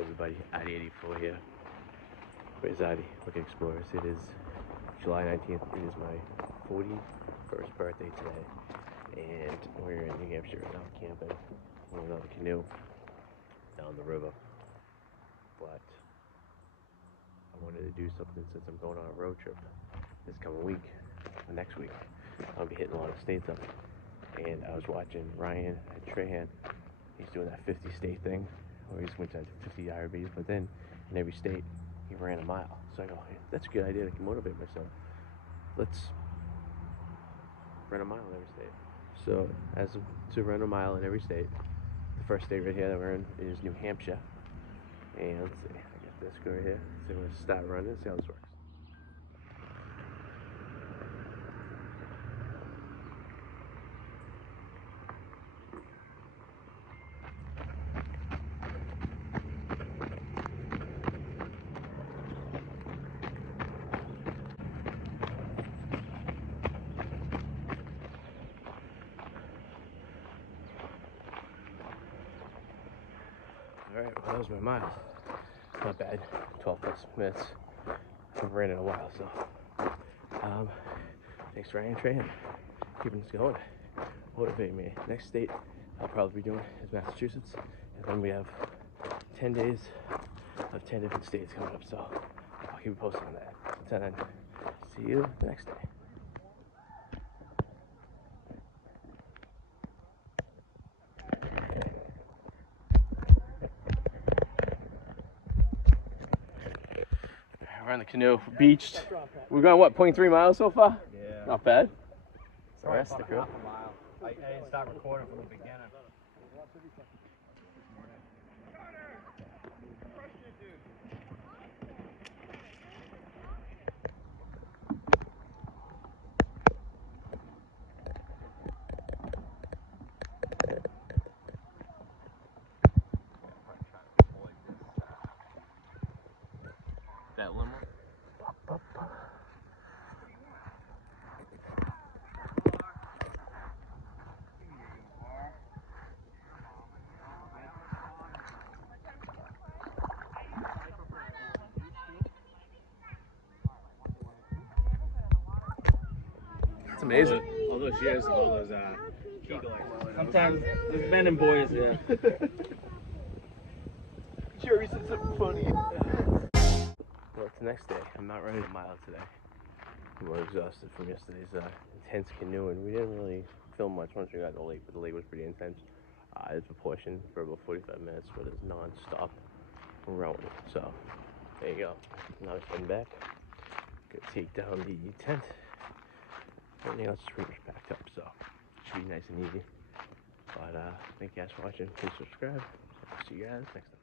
everybody? Adi 84 here. Where's Adi? Looking Explorers. It is July 19th. It is my 41st birthday today. And we're in New Hampshire now camping in another canoe down the river. But I wanted to do something since I'm going on a road trip this coming week, next week. I'll be hitting a lot of states up. And I was watching Ryan at Trahan. He's doing that 50 state thing where he's went to 50 IRBs, but then in every state he ran a mile. So I go, hey, that's a good idea. I can motivate myself. Let's run a mile in every state. So as to run a mile in every state, the first state right here that we're in is New Hampshire. And let's see, I got this guy right here. So I'm going to start running and see how this works. Alright, well that was my mile. Not bad. 12 plus minutes. I haven't ran in a while, so thanks Ryan Trahan. Keeping us going. Motivating me. Next state I'll probably be doing is Massachusetts. And then we have 10 days of 10 different states coming up, so I'll keep you posted on that. Until then, see you the next day. We're on the canoe, beached. We've gone what, 0.3 miles so far? Yeah. Not bad. Sorry, about half a mile. I didn't start recording from the beginning. That limo? It's amazing. All those years of all those sometimes there's men and boys, yeah. Sure, he said something funny. Well, it's the next day. I'm not running a mile today. I'm a little exhausted from yesterday's intense canoeing. We didn't really film much once we got to the lake, but the lake was pretty intense. It's a portion for about 45 minutes, but it's non-stop rowing. So, there you go. Now I'm heading back. Gonna take down the tent. Everything else is pretty much packed up, so it should be nice and easy. But thank you guys for watching. Please subscribe. See you guys next time.